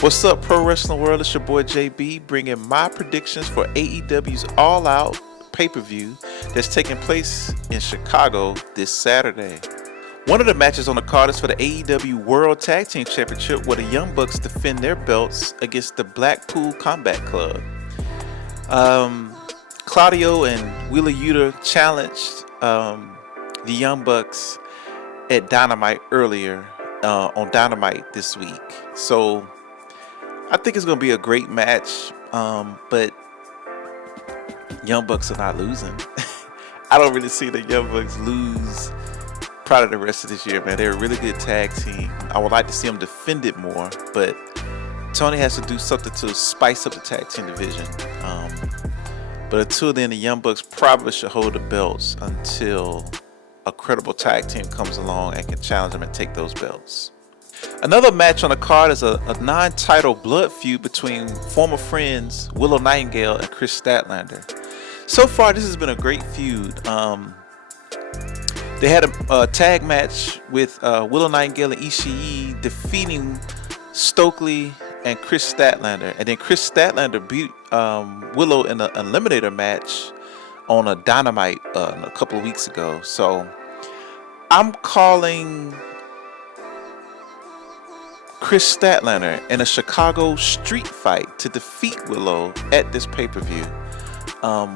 What's up, Pro Wrestling World? It's your boy JB bringing my predictions for AEW's All Out pay-per-view that's taking place in Chicago this Saturday. One of the matches on the card is for the AEW World Tag Team Championship, where the Young Bucks defend their belts against the Blackpool Combat Club. Claudio and Willow challenged the Young Bucks at Dynamite earlier on Dynamite this week. So I think it's going to be a great match, but Young Bucks are not losing. I don't really see the Young Bucks lose probably the rest of this year, man. They're a really good tag team. I would like to see them defend it more, but Tony has to do something to spice up the tag team division. But until then, the Young Bucks probably should hold the belts until a credible tag team comes along and can challenge them and take those belts. Another match on the card is a non-title blood feud between former friends Willow Nightingale and Kris Statlander. So far, this has been a great feud. They had a tag match with Willow Nightingale and Ishii defeating Stokely and Kris Statlander. And then Kris Statlander beat Willow in an eliminator match on a Dynamite a couple of weeks ago. So I'm calling Kris Statlander in a Chicago street fight to defeat Willow at this pay-per-view.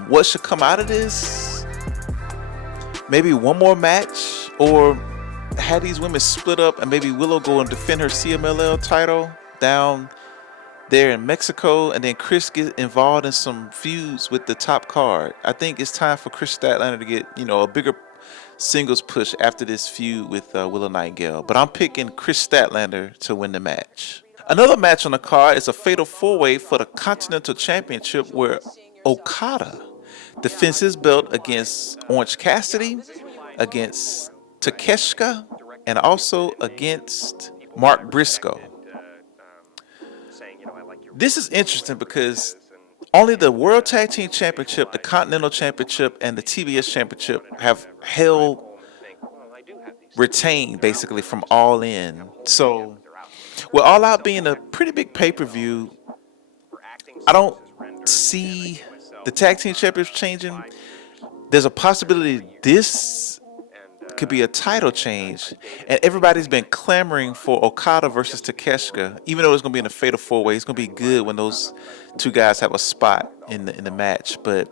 What should come out of this? Maybe one more match, or have these women split up and maybe Willow go and defend her CMLL title down there in Mexico, and then Kris get involved in some feuds with the top card. I think it's time for Kris Statlander to get, a bigger singles push after this feud with Willow Nightingale. But I'm picking Kris Statlander to win the match. Another match on the card is a fatal four-way for the Continental Championship, where Okada defends his belt against Orange Cassidy, against Takeshita, and also against Mark Briscoe. This is interesting because only the World Tag Team Championship, the Continental Championship, and the TBS Championship have retained basically from All In. So with All Out being a pretty big pay-per-view, I don't see the Tag Team Championship changing. There's a possibility this could be a title change, and everybody's been clamoring for Okada versus Takeshita. Even though it's going to be in a fatal four-way, it's going to be good when those two guys have a spot in the match. But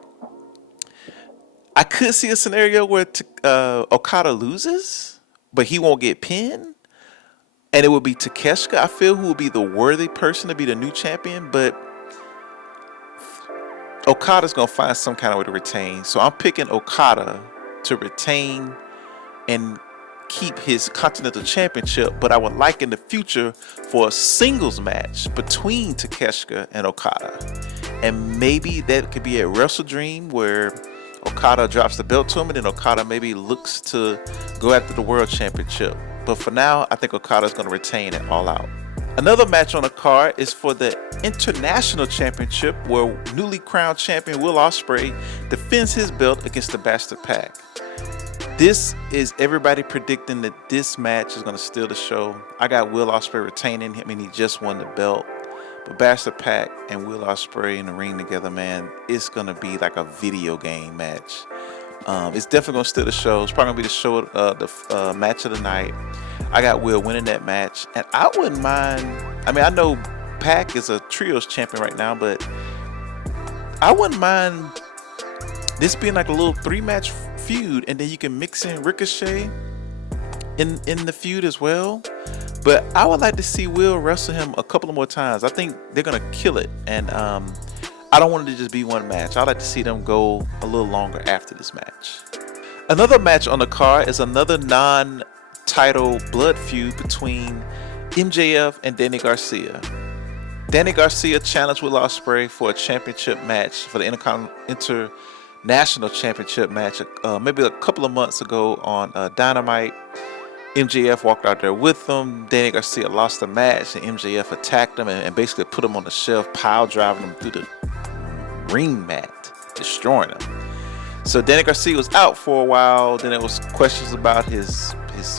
I could see a scenario where Okada loses, but he won't get pinned, and it would be Takeshita, I feel, who would be the worthy person to be the new champion. But Okada's going to find some kind of way to retain. So I'm picking Okada to retain and keep his Continental Championship, but I would like in the future for a singles match between Takeshita and Okada. And maybe that could be a Wrestle Dream where Okada drops the belt to him, and then Okada maybe looks to go after the World Championship. But for now, I think Okada's going to retain it All Out. Another match on the card is for the International Championship, where newly crowned champion Will Ospreay defends his belt against the Bastard Pack. This is everybody predicting that this match is going to steal the show. I got Will Ospreay retaining him, and he just won the belt. But Bastard Pack and Will Ospreay in the ring together, man, it's going to be like a video game match. It's definitely going to steal the show. It's probably going to be the show, the match of the night. I got Will winning that match, and I wouldn't mind. I mean, I know Pac is a trios champion right now, but I wouldn't mind this being like a little 3-match feud, and then you can mix in Ricochet in the feud as well. But I would like to see Will wrestle him a couple of more times. I think they're gonna kill it, and I don't want it to just be one match. I'd like to see them go a little longer after this match. Another match on the card is another non-title blood feud between MJF and Danny Garcia. Danny Garcia challenged Will Ospreay for a championship match, for the International Championship match, maybe a couple of months ago on Dynamite. MJF walked out there with him. Danny Garcia lost the match, and MJF attacked him and basically put him on the shelf, pile driving him through the ring mat, destroying him. So Danny Garcia was out for a while. Then there was questions about his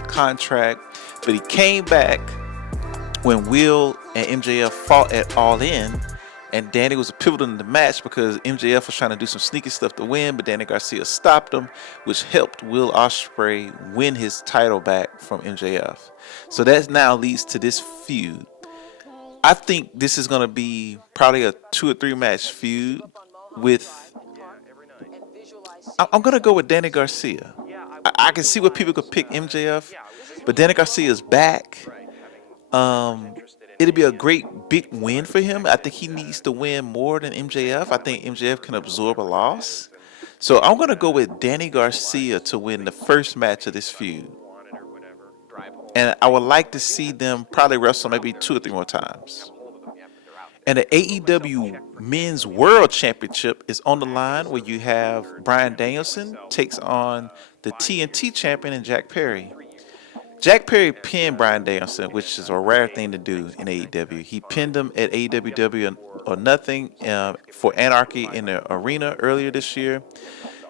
contract, but he came back when Will and MJF fought at All In, and Danny was pivotal in the match because MJF was trying to do some sneaky stuff to win, but Danny Garcia stopped him, which helped Will Ospreay win his title back from MJF. So that now leads to this feud. I think this is going to be probably a 2 or 3 match feud with... I'm going to go with Danny Garcia. I can see what people could pick MJF, but Danny Garcia is back. It'll be a great big win for him. I think he needs to win more than MJF. I think MJF can absorb a loss. So I'm going to go with Danny Garcia to win the first match of this feud. And I would like to see them probably wrestle maybe 2 or 3 more times. And the AEW Men's World Championship is on the line, where you have Bryan Danielson takes on the TNT champion and Jack Perry. Jack Perry pinned Bryan Danielson, which is a rare thing to do in AEW. He pinned him at AEW or Nothing for Anarchy in the arena earlier this year.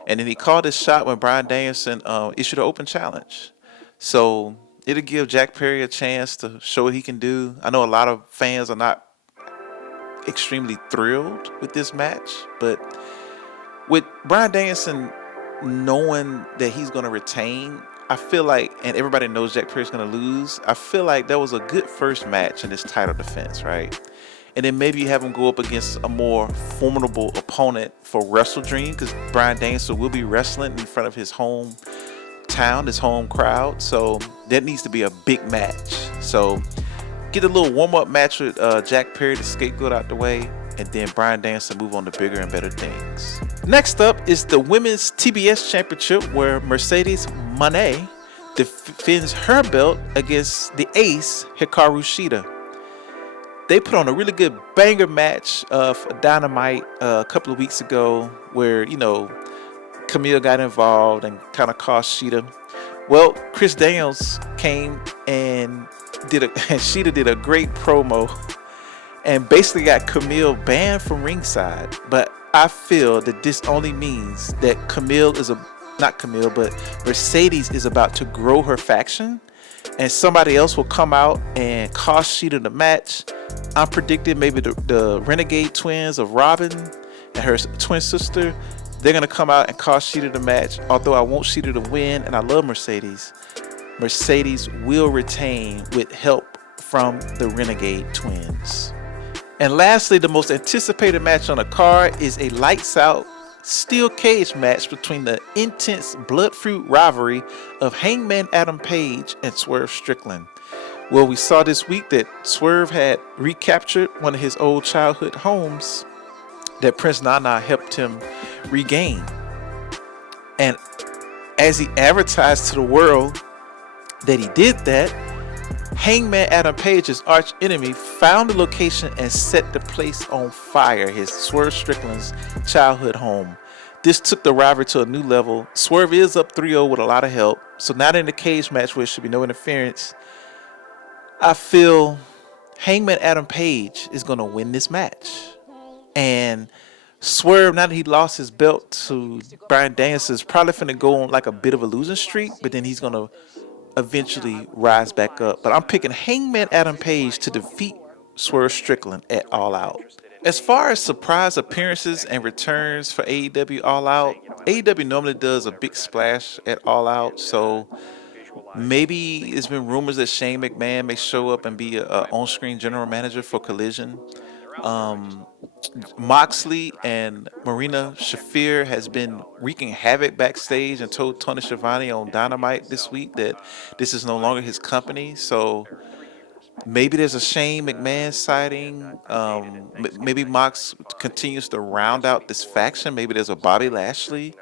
And then he called his shot when Bryan Danielson issued an open challenge. So it'll give Jack Perry a chance to show what he can do. I know a lot of fans are not extremely thrilled with this match, but with Bryan Danielson knowing that he's going to retain, I feel like, and everybody knows Jack Perry's going to lose, I feel like that was a good first match in this title defense, right? And then maybe you have him go up against a more formidable opponent for Wrestle Dream, because Bryan Danielson will be wrestling in front of his home town, his home crowd, so that needs to be a big match. So get a little warm-up match with Jack Perry, the scapegoat, out the way, and then Bryan Danielson move on to bigger and better things. Next up is the Women's TBS Championship, where Mercedes Mone defends her belt against the ace, Hikaru Shida. They put on a really good banger match for Dynamite a couple of weeks ago, where, you know, Camille got involved and kind of cost Shida. Well, Chris Daniels came and Shida did a great promo and basically got Camille banned from ringside. But I feel that this only means that Mercedes is about to grow her faction, and somebody else will come out and cost Shida the match. I'm predicting maybe the Renegade twins of Robin and her twin sister, they're going to come out and cost Shida the match. Although I want Shida to win, and I love Mercedes, Mercedes will retain with help from the Renegade twins. And lastly, the most anticipated match on the card is a lights out steel cage match between the intense bloodfeud rivalry of Hangman Adam Page and Swerve Strickland. Well, we saw this week that Swerve had recaptured one of his old childhood homes that Prince Nana helped him regain. And as he advertised to the world that he did that, Hangman Adam Page's arch enemy found the location and set the place on fire, his Swerve Strickland's childhood home. This took the rivalry to a new level. Swerve is up 3-0 with a lot of help. So now in the cage match where there should be no interference, I feel Hangman Adam Page is going to win this match. And Swerve, now that he lost his belt to Bryan Danielson, is probably going to go on like a bit of a losing streak, but then he's going to eventually rise back up. But I'm picking Hangman Adam Page to defeat Swerve Strickland at All Out. As far as surprise appearances and returns for AEW All Out, AEW normally does a big splash at All Out, so maybe there's been rumors that Shane McMahon may show up and be a on-screen general manager for Collision. Moxley and Marina Shafir has been wreaking havoc backstage and told Tony Schiavone on Dynamite this week that this is no longer his company. So maybe there's a Shane McMahon sighting. Maybe Mox continues to round out this faction. Maybe there's a Bobby Lashley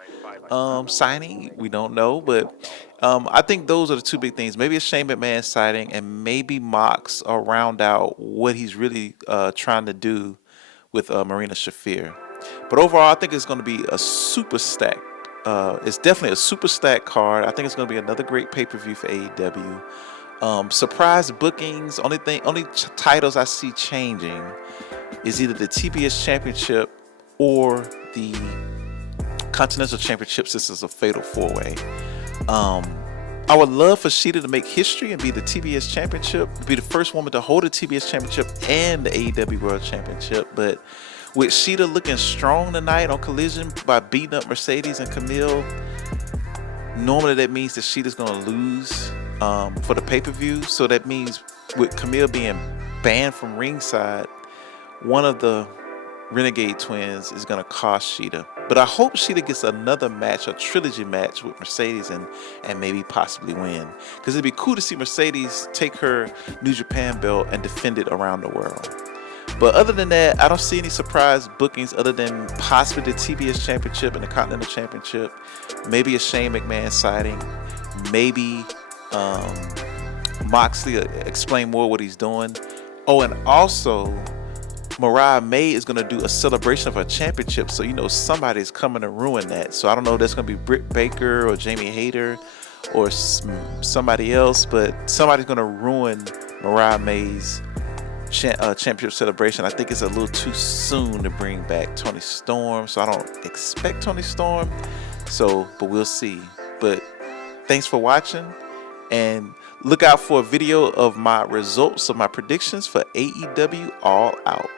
signing. We don't know, but I think those are the two big things. Maybe a Shane McMahon sighting, and maybe Mox will round out what he's really trying to do with Marina Shafir. But overall, I think it's going to be a super stacked. It's definitely a super stacked card. I think it's going to be another great pay-per-view for AEW. Surprise bookings. Only titles I see changing is either the TBS Championship or the Continental Championship. This is a fatal 4-way. I would love for Shida to make history and be the TBS championship, be the first woman to hold a TBS championship and the AEW World Championship. But with Shida looking strong tonight on Collision by beating up Mercedes and Camille, normally that means that Shida's going to lose for the pay-per-view. So that means with Camille being banned from ringside, one of the Renegade twins is going to cost Shida. But I hope Shida gets another match, a trilogy match with Mercedes and maybe possibly win. Because it'd be cool to see Mercedes take her New Japan belt and defend it around the world. But other than that, I don't see any surprise bookings other than possibly the TBS Championship and the Continental Championship. Maybe a Shane McMahon sighting. Maybe Moxley explain more what he's doing. Oh, and also Mariah May is going to do a celebration of her championship. So, you know, somebody's coming to ruin that. So I don't know if that's going to be Britt Baker or Jamie Hayter or somebody else. But somebody's going to ruin Mariah May's championship celebration. I think it's a little too soon to bring back Toni Storm. So I don't expect Toni Storm. So, but we'll see. But thanks for watching. And look out for a video of my results of my predictions for AEW All Out.